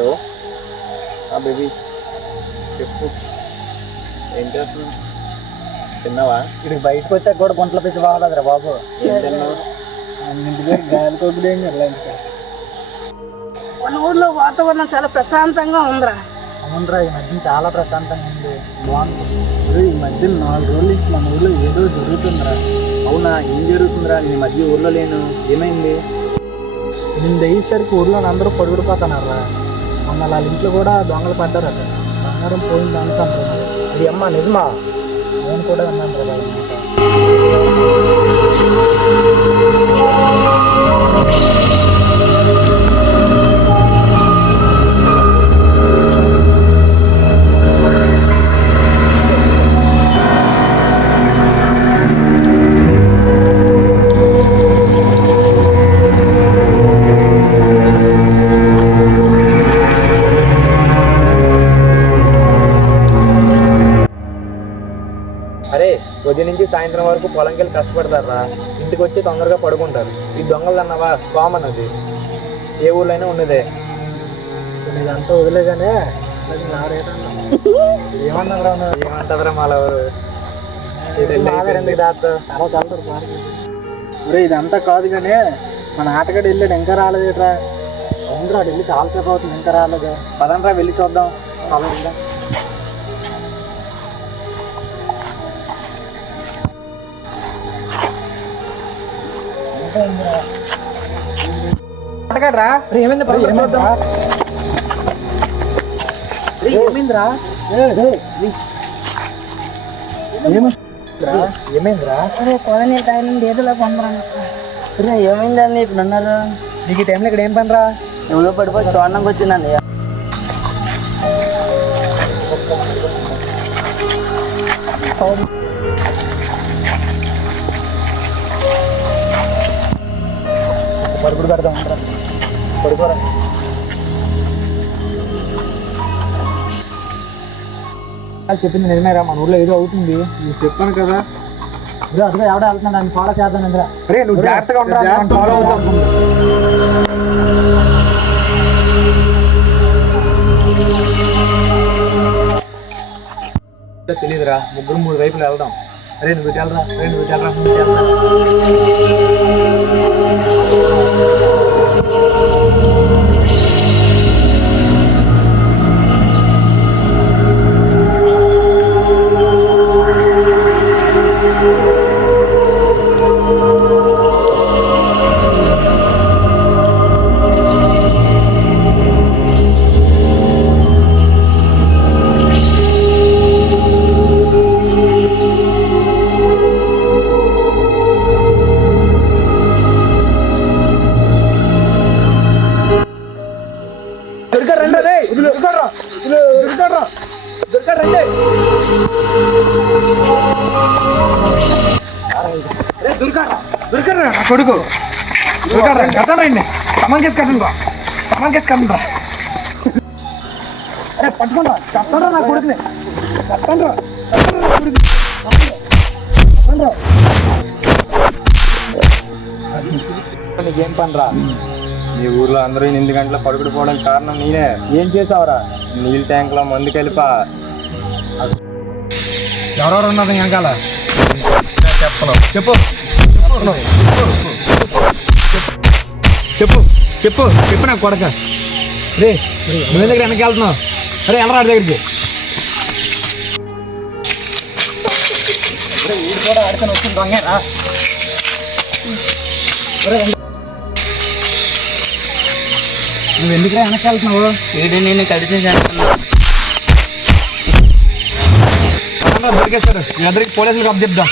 Hello baby చెప్పు, ఏం చేస్తున్నావు? తిన్నావా? ఇక్కడ బయటకు వచ్చాక కూడా గుంటలు పెట్టి బాగలేదురా బాబు. ఏం తిన్నావు? ఇంటి దగ్గర గాలి కొబ్బరి ఏం కదా. మన ఊర్లో వాతావరణం చాలా ప్రశాంతంగా ఉందిరా. అవునరా, ఈ మధ్య చాలా ప్రశాంతంగా ఉంది, బాగుంది. ఈ మధ్య 4 రోజుల నుంచి మన ఊర్లో ఏదో జరుగుతుందిరా. అవునా, ఏం జరుగుతుందిరా? నీ మధ్య ఊర్లో లేను, ఏమైంది? నేను అయ్యేసరికి ఊర్లో అందరూ పడుగుడిపోతున్నారా. మొన్న వాళ్ళ ఇంట్లో కూడా దొంగలు పడ్డారట. బంగారం పోయింది అనుకుంటారు. అది అమ్మ నిజమా? నేను కూడా విన్నాను కదా. అరే, ఉదయం నుంచి సాయంత్రం వరకు పొలంకి వెళ్ళి కష్టపడతారా, ఇంటికి వచ్చి తొందరగా పడుకుంటారు. ఈ దొంగలు అన్నవా కామన్, అది ఏ ఊళ్ళైనా ఉన్నదే. ఇదంతా వదిలేగానే ఏమంటారా మాలవరు? ఇదంతా కాదు కానీ మన ఆటగాడు వెళ్ళాడు, ఇంకా రాలేదురా. అవునరా, వెళ్ళి చాలాసేపు అవుతుంది, ఇంకా రాలేదు. పదండ్రా వెళ్ళి చూద్దాం. ఆటగాడ్రా, ఏమైందిరా? ఏమైందిరా? అరే పొలని టైం ఏదోలా పొందరాను. అరే ఏమైందండి ఇప్పుడు అన్నారు? నీకు ఈ టైంలో ఇక్కడ ఏం పనిరా? ఎవరో పడిపోయి చూడడానికి వచ్చిందండి. పడుకుడు పెడదాం, పడుకోరా. చెప్పింది నిజమేరా, మన ఊర్లో ఏదో అవుతుంది. నేను చెప్పాను కదా. అదిగా ఎవడ వెళ్తున్నాడు, దాన్ని ఫాలో చేద్దాం. అరే నువ్వు జాగ్రత్తగా తెలీదురా, ముగ్గురు 3 వైపులు వెళ్దాం. అరే నువ్వు వెళ్ళరా, కొడుకు కట్టండి, కమన్ కేసు కట్టండి రా, కమన్ కేసు కట్టండి రా. అరే పట్టుకుంటా, కట్టండి నా కొడుకుని, కట్టండి రా. నీకేం పని రా? ఈ ఊర్లో అందరూ 8 గంటల పడుకుడు పోవడానికి కారణం నేనే. ఏం చేసావురా? నీళ్ళ ట్యాంక్లో మందు కలిపా. ఎవరెవరు ఉన్నది వెనకాల? చెప్పను. చెప్పు చెప్పు చెప్పు చెప్పు నాకు కొడక. రే నువ్వు దగ్గర వెనక్కి వెళ్తున్నావు? అరే వెళ్ళరా దగ్గరికి. వీడు కూడా ఆడుకొని వచ్చింది దొంగేనా? నువ్వు ఎందుకురా వెనక్కి వెళ్తున్నావు? వీడు నేను కలిసి చేస్తున్నా. దొరికేస్తారు, మీ అందరికి పోలీసులకు అప్ చెప్దాం.